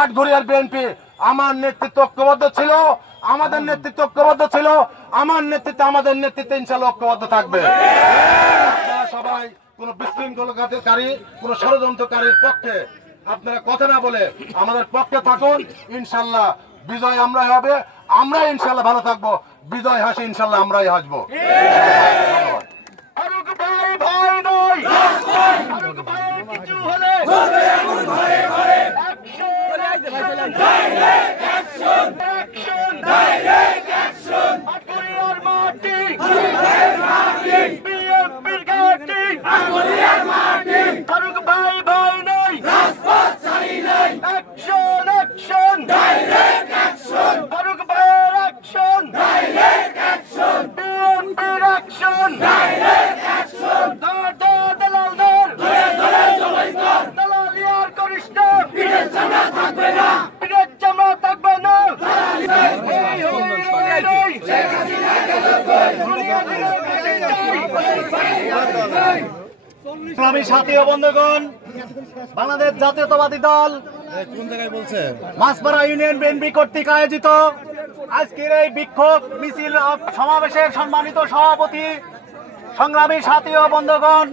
আটঘরিয়ার BNP আমার নেতৃত্ব ঐক্যবদ্ধ ছিল, আমাদের নেতৃত্ব ঐক্যবদ্ধ ছিল, আমার নেতৃত্বে আমাদের নেতৃত্বে ইনশাআল্লাহ ঐক্যবদ্ধ থাকবে। আপনারা সবাই কোন বিশৃঙ্খলকারী কোন ষড়যন্ত্রকারীর পক্ষে আপনারা কথা না বলে আমাদের পক্ষে থাকুন। ইনশাআল্লাহ বিজয় আমরাই হবে, আমরাই ইনশাআল্লাহ ভালো থাকবো, বিজয় হাসি ইনশাআল্লাহ আমরাই হাসবো। ফারুক ভাই ভয় নয়, ফারুক ভাই কিছু হলে আটঘরিয়ার মাটি, বিএনপির ঘাঁটি, ফারুক ভাই ভয় নয়, অ্যাকশন অ্যাকশন, ফারুক ভাইয়ের অ্যাকশন, বিএনপির অ্যাকশন, দালালি আর করিস না, পিঠের চামড়া থাকবে না। ইসলামী সাথী ও বন্ধুগণ, বাংলাদেশ জাতীয়তাবাদী দল কোন জায়গায় বলছে মাছপাড়া ইউনিয়ন বিএনপি কর্তৃক আয়োজিত আজকের এই বিক্ষোভ মিছিল সমাবেশের সম্মানিত সভাপতি, সংগ্রামী সাথী ও বন্ধুগণ,